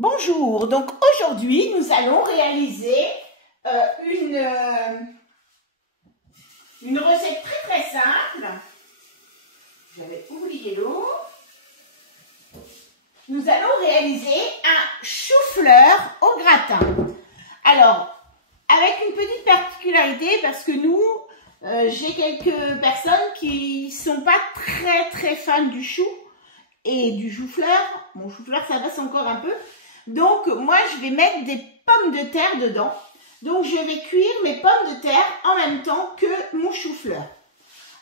Bonjour, donc aujourd'hui nous allons réaliser une recette très simple. J'avais oublié l'eau. Nous allons réaliser un chou-fleur au gratin. Alors, avec une petite particularité parce que nous, j'ai quelques personnes qui sont pas très fans du chou et du chou-fleur. Mon chou-fleur ça passe encore un peu. Donc moi je vais mettre des pommes de terre dedans. Donc je vais cuire mes pommes de terre en même temps que mon chou-fleur.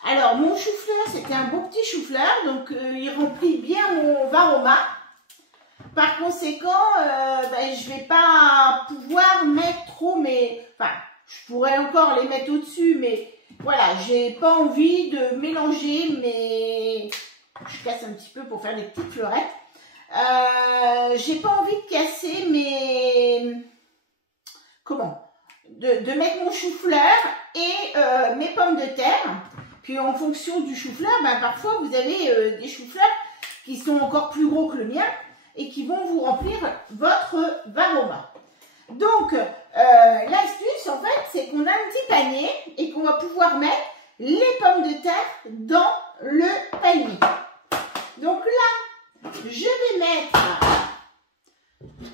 Alors mon chou-fleur c'était un beau petit chou-fleur, donc il remplit bien mon varoma. Par conséquent, je vais pas pouvoir mettre trop mes... Enfin, je pourrais encore les mettre au-dessus, mais voilà, j'ai pas envie de mélanger mes... Je casse un petit peu pour faire des petites fleurettes. J'ai pas envie de casser mes... Comment? De mettre mon chou-fleur et mes pommes de terre. Puis en fonction du chou-fleur, parfois vous avez des chou-fleurs qui sont encore plus gros que le mien et qui vont vous remplir votre varoma. Donc, l'astuce, en fait, c'est qu'on a un petit panier et qu'on va pouvoir mettre les pommes de terre dans le panier. Donc là, je vais mettre,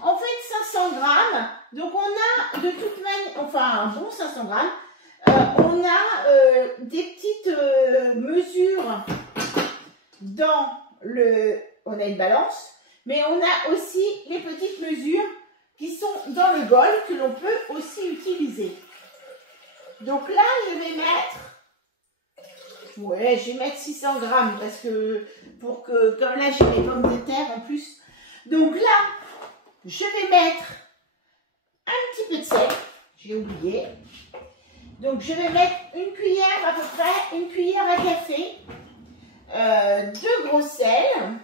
en fait, 500 grammes. Donc, on a de toute manière, enfin, un bon 500 grammes. On a des petites mesures dans le... On a une balance. Mais on a aussi les petites mesures qui sont dans le bol que l'on peut aussi utiliser. Donc là, je vais mettre 600 grammes parce que, comme là, j'ai mes pommes de terre en plus. Donc là, je vais mettre un petit peu de sel. J'ai oublié. Donc je vais mettre une cuillère à peu près, une cuillère à café, 2 gros sels.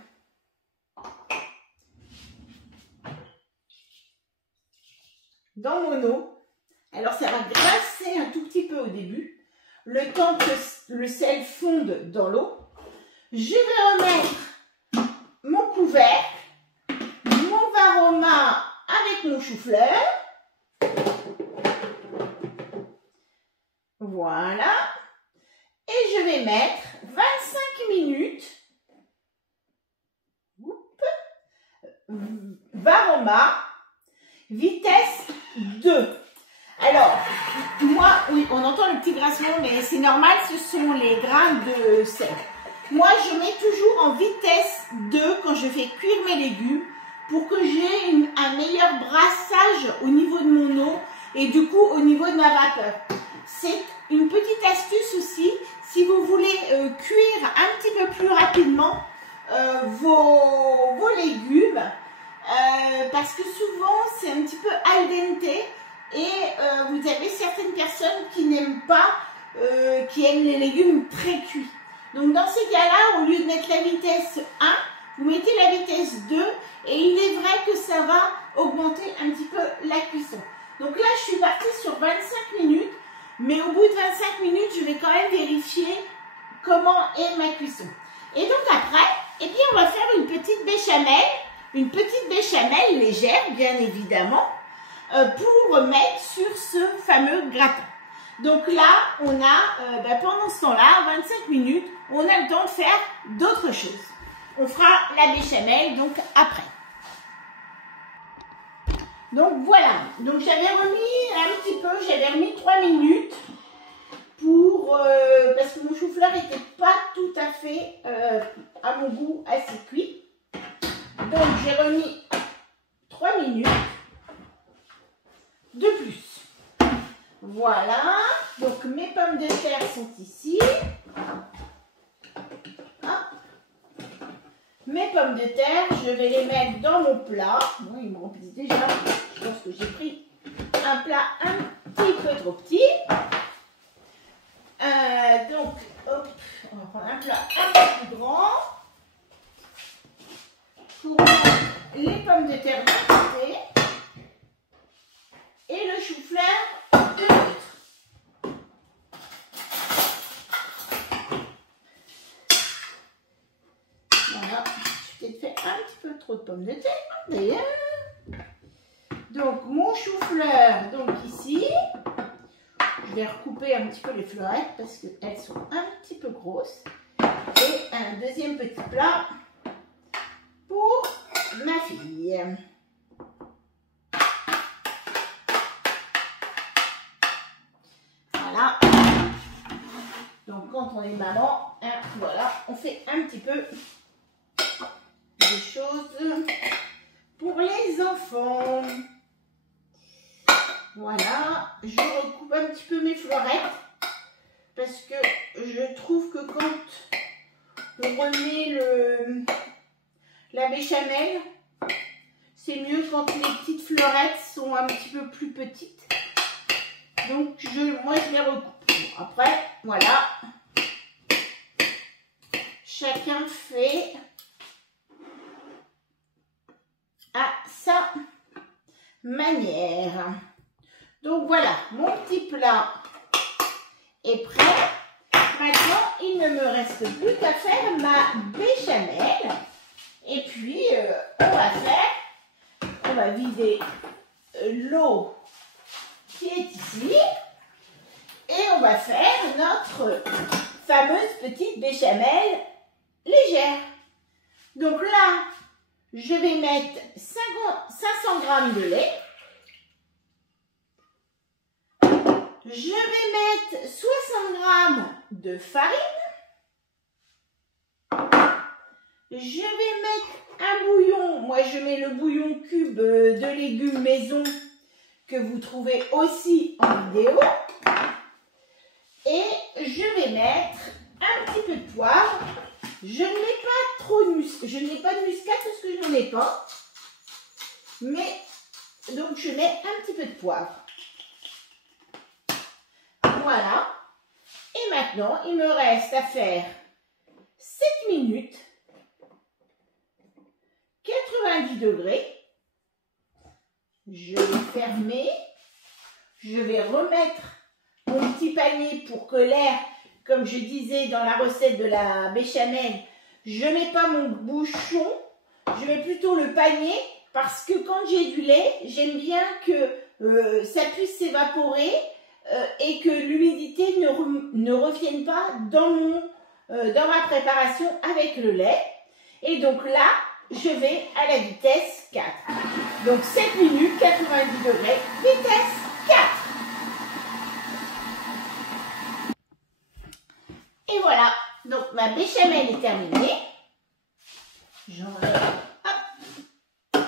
Dans mon eau. Alors ça va grasser un tout petit peu au début, le temps que le sel fonde dans l'eau. Je vais remettre mon couvercle, mon varoma avec mon chou-fleur. Voilà. Et je vais mettre 25 minutes. Varoma, vitesse 2. Alors, moi, oui, on entend le petit grincement, mais c'est normal, ce sont les grains de sel. Moi, je mets toujours en vitesse 2 quand je fais cuire mes légumes pour que j'ai un meilleur brassage au niveau de mon eau et du coup au niveau de ma vapeur. C'est une petite astuce aussi, si vous voulez cuire un petit peu plus rapidement vos légumes, parce que souvent c'est un petit peu al dente et vous avez certaines personnes qui n'aiment pas, qui aiment les légumes très cuits. Donc dans ces cas-là, au lieu de mettre la vitesse 1, vous mettez la vitesse 2 et il est vrai que ça va augmenter un petit peu la cuisson. Donc là, je suis partie sur 25 minutes, mais au bout de 25 minutes, je vais quand même vérifier comment est ma cuisson. Et donc après, on va faire une petite béchamel légère, bien évidemment, pour mettre sur ce fameux gratin. Donc là, on a, pendant ce temps-là, 25 minutes, on a le temps de faire d'autres choses. On fera la béchamel, donc après. Donc voilà, donc j'avais remis un petit peu, j'avais remis 3 minutes pour, parce que mon chou-fleur n'était pas tout à fait, à mon goût, assez cuit. Donc j'ai remis 3 minutes de plus. Voilà, donc mes pommes de terre sont ici. Mes pommes de terre, je vais les mettre dans mon plat. Bon, ils me remplissent déjà. Je pense que j'ai pris un plat un petit peu trop petit. Donc, hop, on va prendre un plat un peu plus grand. Pour mettre les pommes de terre d'un côté et le chou-fleur de l'autre. Voilà, j'ai peut-être fait un petit peu trop de pommes de terre d'ailleurs. Donc mon chou-fleur, donc ici, je vais recouper un petit peu les fleurettes parce qu'elles sont un petit peu grosses. Et un deuxième petit plat pour ma fille. Voilà. Donc quand on est maman, hein, voilà, on fait un petit peu des choses pour les enfants. Voilà, je recoupe un petit peu mes fleurettes parce que je trouve que quand on remet la béchamel, c'est mieux quand les petites fleurettes sont un petit peu plus petites. Donc moi je les recoupe. Après, voilà, chacun fait à sa manière. Donc voilà, mon petit plat est prêt. Maintenant, il ne me reste plus qu'à faire ma béchamel. Et puis, on va vider l'eau qui est ici. Et on va faire notre fameuse petite béchamel légère. Donc là, je vais mettre 500 g de lait. Je vais mettre 60 g de farine. Je vais mettre un bouillon. Moi, je mets le bouillon cube de légumes maison que vous trouvez aussi en vidéo. Et je vais mettre un petit peu de poivre. Je n'ai pas trop de muscade parce que je n'en ai pas. Mais, donc je mets un petit peu de poivre. Voilà. Et maintenant, il me reste à faire 7 minutes, 90 degrés. Je vais fermer. Je vais remettre mon petit panier pour que l'air, comme je disais dans la recette de la béchamel, je ne mets pas mon bouchon, je mets plutôt le panier parce que quand j'ai du lait, j'aime bien que ça puisse s'évaporer et que l'humidité ne revienne pas dans ma préparation avec le lait. Et donc là, je vais à la vitesse 4. Donc 7 minutes, 90 degrés, vitesse 4. Et voilà, donc ma béchamel est terminée. J'enlève, hop.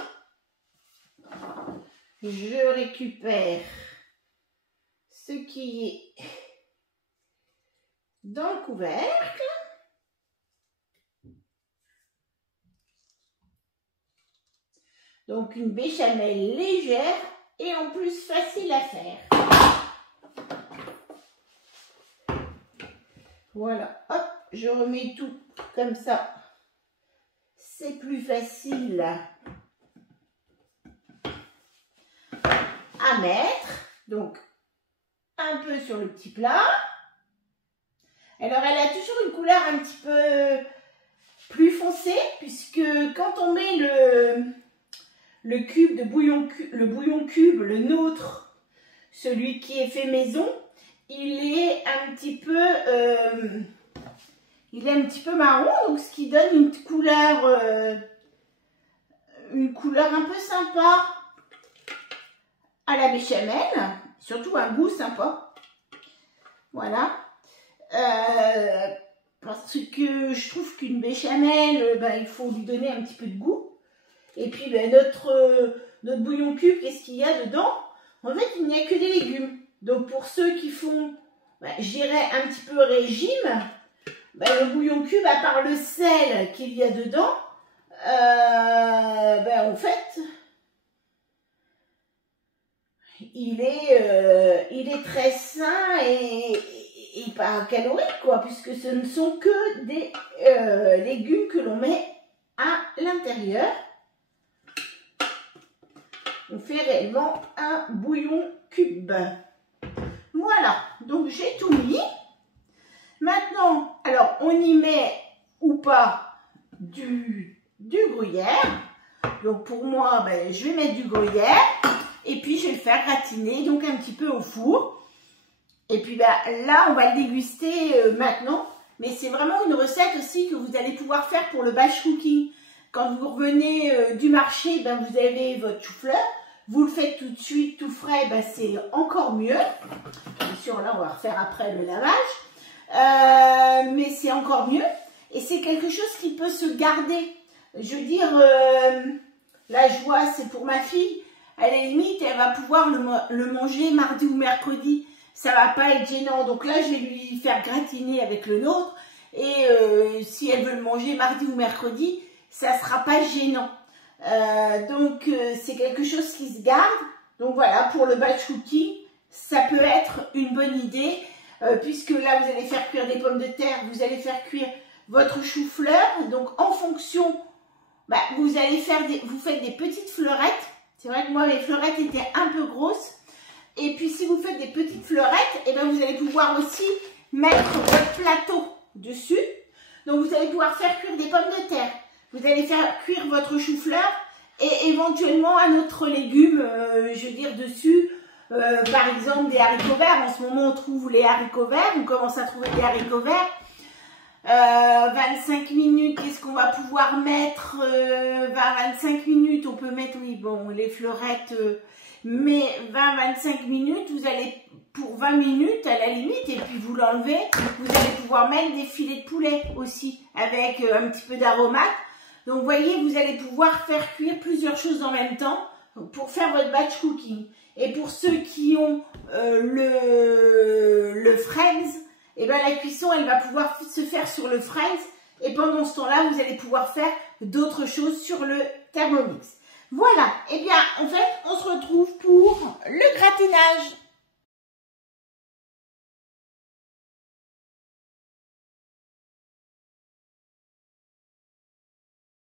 Je récupère ce qui est dans le couvercle. Donc une béchamel légère et en plus facile à faire. Voilà, hop, je remets tout comme ça. C'est plus facile à mettre. Donc, un peu sur le petit plat. Alors, elle a toujours une couleur un petit peu plus foncée, puisque quand on met le cube de bouillon, le bouillon cube, le nôtre, celui qui est fait maison, il est un petit peu marron, donc ce qui donne une couleur un peu sympa à la béchamel, surtout un goût sympa. Voilà. Parce que je trouve qu'une béchamel, il faut lui donner un petit peu de goût. Et puis notre bouillon cube, qu'est-ce qu'il y a dedans? En fait, il n'y a que des légumes. Donc pour ceux qui font, je dirais, un petit peu régime, le bouillon cube, à part le sel qu'il y a dedans, en fait, il est très sain et pas calorique, quoi, puisque ce ne sont que des légumes que l'on met à l'intérieur. On fait réellement un bouillon cube. Voilà, donc j'ai tout mis. Maintenant, alors on y met ou pas du gruyère. Donc pour moi, je vais mettre du gruyère. Et puis je vais le faire gratiner donc un petit peu au four. Et puis bah, là on va le déguster maintenant. Mais c'est vraiment une recette aussi que vous allez pouvoir faire pour le batch cooking. Quand vous revenez du marché, ben, vous avez votre chou-fleur. Vous le faites tout de suite, tout frais, ben, c'est encore mieux. Bien sûr, là, on va refaire après le lavage. Mais c'est encore mieux. Et c'est quelque chose qui peut se garder. Je veux dire, la joie, c'est pour ma fille. À la limite, elle va pouvoir le manger mardi ou mercredi. Ça va pas être gênant. Donc là, je vais lui faire gratiner avec le nôtre. Et si elle veut le manger mardi ou mercredi, ça sera pas gênant. Donc c'est quelque chose qui se garde. Donc voilà, pour le batch cooking, ça peut être une bonne idée. Puisque là, vous allez faire cuire des pommes de terre, vous allez faire cuire votre chou-fleur. Donc en fonction, bah, vous faites des petites fleurettes. C'est vrai que moi, les fleurettes étaient un peu grosses. Et puis si vous faites des petites fleurettes, et ben, vous allez pouvoir aussi mettre votre plateau dessus. Donc vous allez pouvoir faire cuire des pommes de terre. Vous allez faire cuire votre chou-fleur et éventuellement un autre légume, je veux dire, dessus. Par exemple des haricots verts. En ce moment on trouve les haricots verts. On commence à trouver des haricots verts. 25 minutes, qu'est-ce qu'on va pouvoir mettre 20-25 minutes, on peut mettre, oui, bon, les fleurettes, mais 20-25 minutes, vous allez, pour 20 minutes à la limite, et puis vous l'enlevez, vous allez pouvoir mettre des filets de poulet aussi, avec un petit peu d'aromate. Donc, vous voyez, vous allez pouvoir faire cuire plusieurs choses en même temps pour faire votre batch cooking. Et pour ceux qui ont le Friends, et ben la cuisson, elle va pouvoir se faire sur le Friends. Et pendant ce temps-là, vous allez pouvoir faire d'autres choses sur le Thermomix. Voilà. Et bien, en fait, on se retrouve pour le gratinage.